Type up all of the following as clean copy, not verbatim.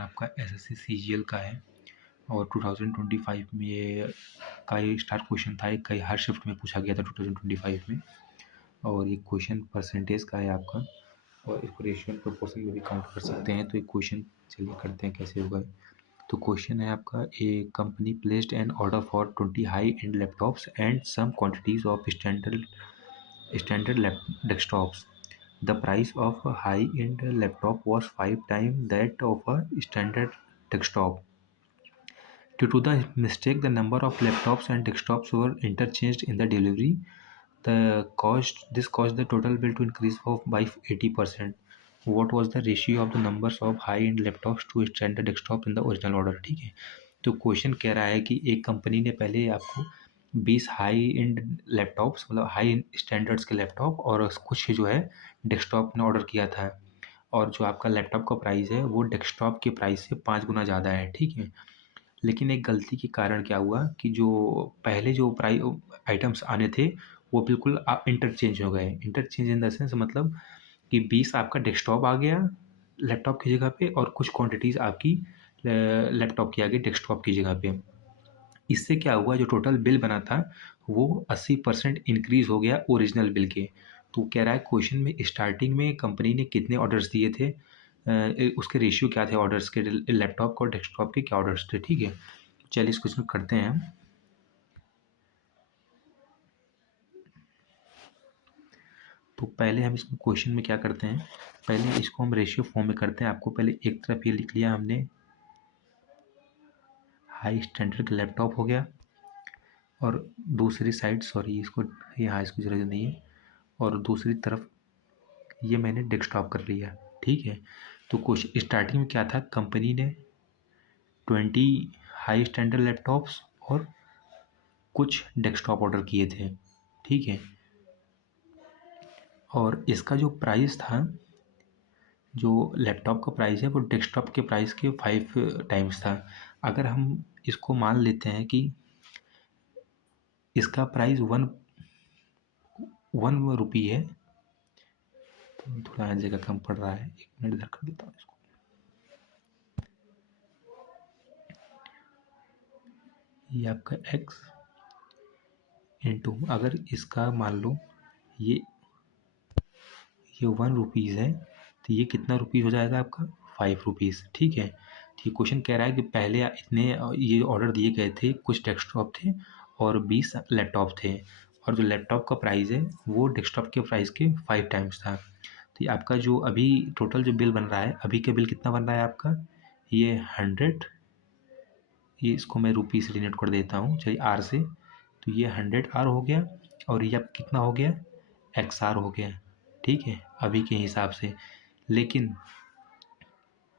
आपका SSC CGL का है और 2025 में ये का ये स्टार क्वेश्चन था। कई हर शिफ्ट में पूछा गया था 2025 में, और ये क्वेश्चन परसेंटेज का है आपका, और इसको रेशियो एंड प्रोपोर्शन में भी काउंट कर सकते हैं। तो एक क्वेश्चन चलिए करते हैं कैसे होगा। तो क्वेश्चन है आपका, a company placed an order for 20 high end laptops and some quantities of standard desktops. The price of a high-end laptop was 5 times that of a standard desktop. Due to the mistake, the number of laptops and desktops were interchanged in the delivery. This caused the total bill to increase by 80%. What was the ratio of the numbers of high-end laptops to standard desktop in the original order? ठीक है, तो question कह रहा है कि एक company ने पहले आपको 20 हाई एंड लैपटॉप्स, मतलब हाई स्टैंडर्ड्स के लैपटॉप और कुछ जो है डेस्कटॉप ने ऑर्डर किया था, और जो आपका लैपटॉप का प्राइस है वो डेस्कटॉप के प्राइस से 5 गुना ज़्यादा है। ठीक है, लेकिन एक गलती के कारण क्या हुआ कि जो पहले जो आइटम्स आने थे वो बिल्कुल इंटरचेंज हो गए। इंटरचेंज इन द सेंस मतलब कि 20 आपका डेस्कटॉप आ गया लैपटॉप की जगह पे, और कुछ क्वांटिटीज़ आपकी लैपटॉप की आ गई डेस्कटॉप की जगह पे। इससे क्या हुआ, जो टोटल बिल बना था वो 80% इंक्रीज़ हो गया ओरिजिनल बिल के। तो कह रहा है क्वेश्चन में स्टार्टिंग में कंपनी ने कितने ऑर्डर्स दिए थे, उसके रेशियो क्या थे ऑर्डर्स के, लैपटॉप और डेस्कटॉप के क्या ऑर्डर्स थे। ठीक है, चलिए इस क्वेश्चन करते हैं हम। तो पहले हम इसमें क्वेश्चन में क्या करते हैं, पहले इसको हम रेशियो फॉर्म में करते हैं। आपको पहले एक तरफ ये लिख लिया हमने, हाई स्टैंडर्ड का लैपटॉप हो गया, और दूसरी साइड सॉरी इसको यहाँ इसको जरूरत नहीं है, और दूसरी तरफ ये मैंने डेस्कटॉप कर लिया। ठीक है, तो क्वेश्चन स्टार्टिंग में क्या था, कंपनी ने 20 हाई स्टैंडर्ड लैपटॉप्स और कुछ डेस्कटॉप ऑर्डर किए थे। ठीक है, और इसका जो प्राइस था, जो लैपटॉप का प्राइस है वो डेस्कटॉप के प्राइस के 5 टाइम्स था। अगर हम इसको मान लेते हैं कि इसका प्राइस वन रुपी है, तो थोड़ा जगह कम पड़ रहा है, 1 मिनट इधर कर देता हूँ इसको। ये आपका x इंटू, अगर इसका मान लो ये 1 रुपीज़ है, तो ये कितना रुपीज़ हो जाएगा आपका, 5 रुपीज़। ठीक है, तो ये क्वेश्चन कह रहा है कि पहले इतने ये ऑर्डर दिए गए थे, कुछ डेस्कटॉप थे और 20 लैपटॉप थे, और जो लैपटॉप का प्राइस है वो डेस्कटॉप के प्राइस के 5 टाइम्स था। तो ये आपका जो अभी टोटल जो बिल बन रहा है, अभी का बिल कितना बन रहा है आपका, ये 100, ये इसको मैं रुपी से डिनोट कर देता हूँ, चलिए आर से, तो ये 100 R हो गया, और ये अब कितना हो गया, XR हो गया। ठीक है, अभी के हिसाब से। लेकिन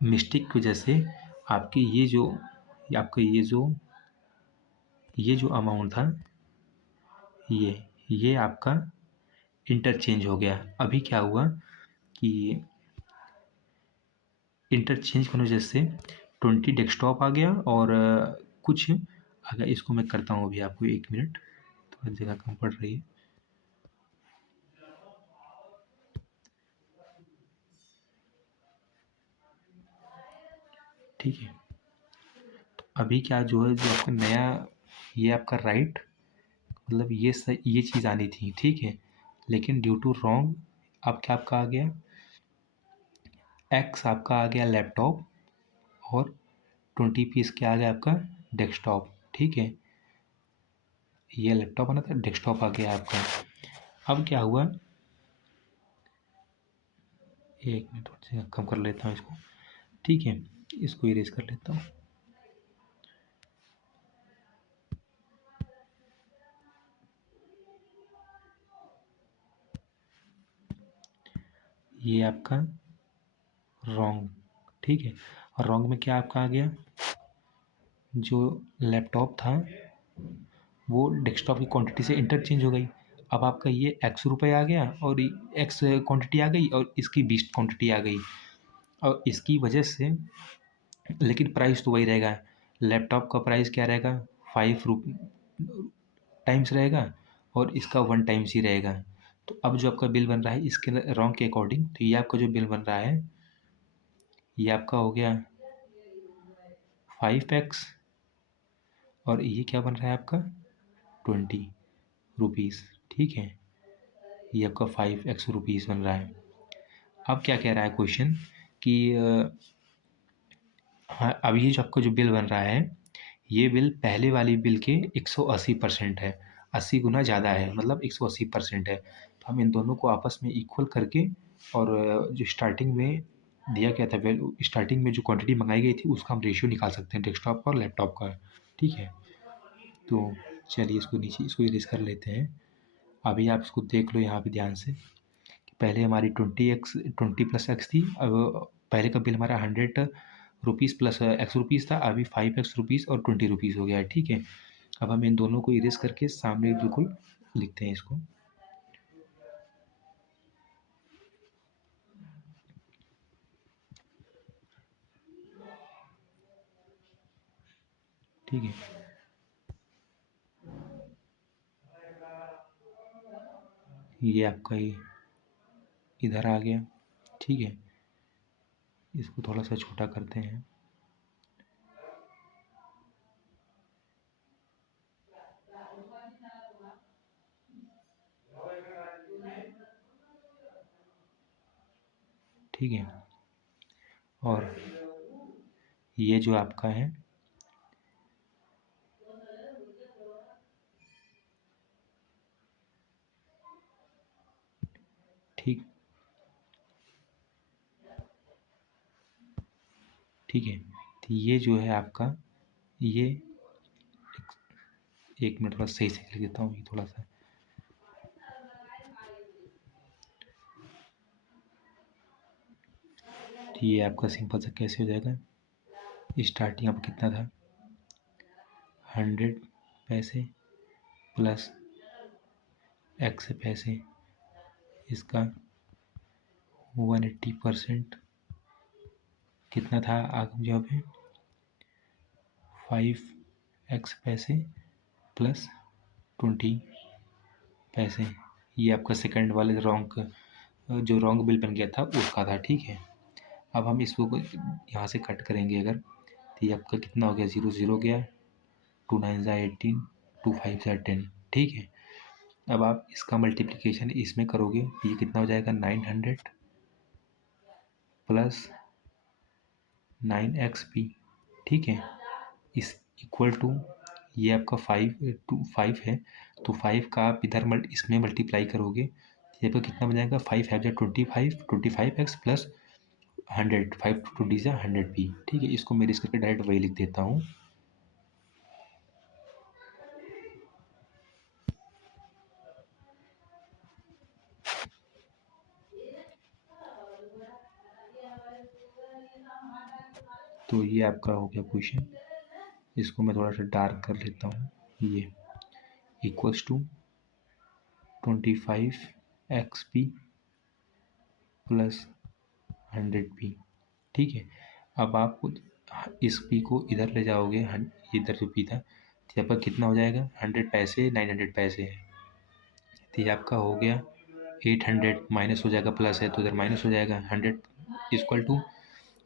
मिस्टेक की वजह से आपकी ये जो अमाउंट था, ये आपका इंटरचेंज हो गया। अभी क्या हुआ कि इंटरचेंज होने की वजह से 20 डेस्कटॉप आ गया, और कुछ, अगर इसको मैं करता हूँ अभी आपको 1 मिनट, थोड़ा जगह कम पड़ रही है। ठीक है, तो अभी क्या जो है, जो आपका नया ये आपका राइट, मतलब ये चीज़ आनी थी। ठीक है, लेकिन ड्यू टू रॉन्ग अब क्या आपका आ गया, एक्स आपका आ गया लैपटॉप, और 20 पीस क्या आ गया आपका डेस्कटॉप। ठीक है, ये लैपटॉप आना था, डेस्कटॉप आ गया आपका। अब क्या हुआ, एक मिनट थोड़ा सा कम कर लेता हूँ इसको। ठीक है, इसको इरेज कर लेता हूँ। ये आपका रॉन्ग। ठीक है, और रॉन्ग में क्या आपका आ गया, जो लैपटॉप था वो डेस्कटॉप की क्वांटिटी से इंटरचेंज हो गई। अब आपका ये एक्स रुपये आ गया, और एक्स क्वांटिटी आ गई, और इसकी 20 क्वांटिटी आ गई, और इसकी वजह से, लेकिन प्राइस तो वही रहेगा। लैपटॉप का प्राइस क्या रहेगा, 5 टाइम्स रहेगा, और इसका 1 टाइम्स ही रहेगा। तो अब जो आपका बिल बन रहा है इसके रॉन्ग के अकॉर्डिंग, तो ये आपका जो बिल बन रहा है ये आपका हो गया 5x और ये क्या बन रहा है आपका 20 रुपीज़, ठीक है। ये आपका 5x रुपीज़ बन रहा है। अब क्या कह रहा है क्वेश्चन कि हाँ, अब ये जो आपका जो बिल बन रहा है, ये बिल पहले वाली बिल के 180% है, 80 गुना ज़्यादा है, मतलब 180% है। तो हम इन दोनों को आपस में इक्वल करके और जो स्टार्टिंग में दिया गया था वैल्यू, स्टार्टिंग में जो क्वांटिटी मंगाई गई थी उसका हम रेशियो निकाल सकते हैं डेस्कटॉप का और लैपटॉप का, ठीक है। तो चलिए इसको नीचे इसको इरेज कर लेते हैं। अभी आप इसको देख लो यहाँ पे ध्यान से। पहले हमारी 20 प्लस एक्स थी, अब पहले का बिल हमारा 100 रुपीज़ प्लस एक्स रुपीज़ था, अभी 5x रुपीज़ और 20 रुपीज़ हो गया है, ठीक है। अब हम इन दोनों को इरेज करके सामने बिल्कुल लिखते हैं इसको, ठीक है। ये आपका ये इधर आ गया, ठीक है। इसको थोड़ा सा छोटा करते हैं, ठीक है। और ये जो आपका है ठीक, ठीक है। तो ये जो है आपका ये एक मिनट थोड़ा सही से लिख देता हूँ, ये थोड़ा सा तो ये आपका सिंपल सा कैसे हो जाएगा। स्टार्टिंग आपका कितना था 100 पैसे प्लस एक्स पैसे, इसका 180% कितना था आगे जहाँ पे 5x पैसे प्लस 20 पैसे। ये आपका सेकंड वाले जो रॉन्ग बिल बन गया था उसका था, ठीक है। अब हम इसको यहाँ से कट करेंगे अगर, तो ये आपका कितना हो गया 0 0 गया, 2 9 ज़ा 18, 2 5 ज़ा 10, ठीक है। अब आप इसका मल्टीप्लिकेशन इसमें करोगे तो ये कितना हो जाएगा 900 प्लस 9xp, ठीक है। इस इक्वल टू ये आपका 5 है, तो 5 का आप इधर इसमें मल्टीप्लाई करोगे तो ये पर कितना बन जाएगा 5 है 25x प्लस 100, 5 टू 20 ज़ा 100p, ठीक है। इसको मैं इस करके डायरेक्ट वही लिख देता हूँ। तो ये आपका हो गया क्वेश्चन। इसको मैं थोड़ा सा डार्क कर लेता हूँ। ये equals to 25xp plus 100p, ठीक है। अब आप इस p को इधर ले जाओगे, इधर जो p था तो आपका कितना हो जाएगा 100 पैसे 900 पैसे है, तो ये आपका हो गया 800 माइनस हो जाएगा, प्लस है तो इधर माइनस हो जाएगा 100 इक्वल टू,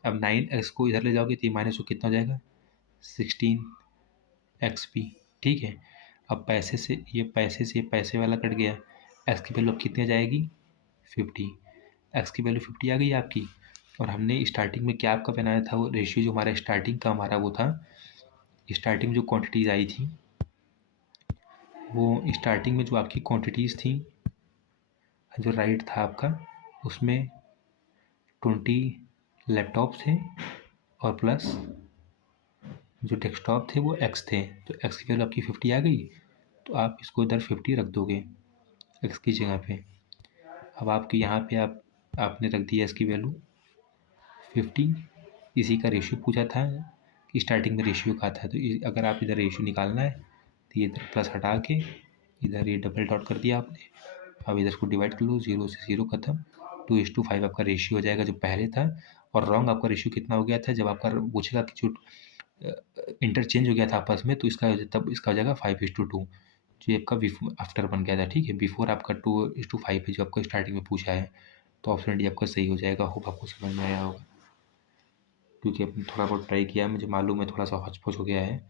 अब 9x को इधर ले जाओगे तो ये माइनस हो कितना हो जाएगा 16xp, ठीक है। अब पैसे से ये पैसे वाला कट गया, x की वैल्यू अब कितनी आ जाएगी 50, x की वैल्यू 50 आ गई आपकी। और हमने स्टार्टिंग में क्या आपका बनाया था वो रेशियो, जो हमारा स्टार्टिंग का हमारा वो था, स्टार्टिंग जो क्वांटिटीज़ आई थी, वो स्टार्टिंग में जो आपकी क्वांटिटीज़ थी, जो राइट था आपका, उसमें 20 लैपटॉप थे और प्लस जो डेस्कटॉप थे वो एक्स थे, तो एक्स की वैल्यू आपकी 50 आ गई, तो आप इसको इधर 50 रख दोगे एक्स की जगह पे। अब आपके यहाँ पे आपने रख दिया इसकी वैल्यू 50, इसी का रेशियो पूछा था कि स्टार्टिंग में रेशियो का था, तो अगर आप इधर रेशियो निकालना है तो ये इधर प्लस हटा के इधर ये डबल डॉट कर दिया आपने। अब इधर को डिवाइड कर लो, 0 से 0 खत्म, 2:5 आपका रेशियो हो जाएगा जो पहले था। और रॉन्ग आपका रेशियो कितना हो गया था, जब आपका पूछेगा कि जो इंटरचेंज हो गया था आपस में, तो तब इसका हो जाएगा 5:2, जो आपका आफ्टर बन गया था, ठीक है। बिफोर आपका 2:5 है जो आपको स्टार्टिंग में पूछा है, तो ऑप्शन डी आपका सही हो जाएगा। होप आपको समझ में आया होगा। क्योंकि अब थोड़ा बहुत ट्राई किया है, मुझे मालूम है थोड़ा सा हौच-पौच हो गया है,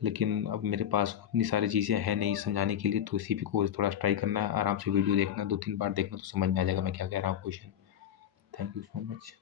लेकिन अब मेरे पास उतनी सारी चीज़ें हैं नहीं समझाने के लिए, तो इसी पे कोर्स थोड़ा ट्राई करना, आराम से वीडियो देखना, 2-3 बार देखना तो समझ में आ जाएगा मैं क्या कह रहा हूँ question. Thank you so much.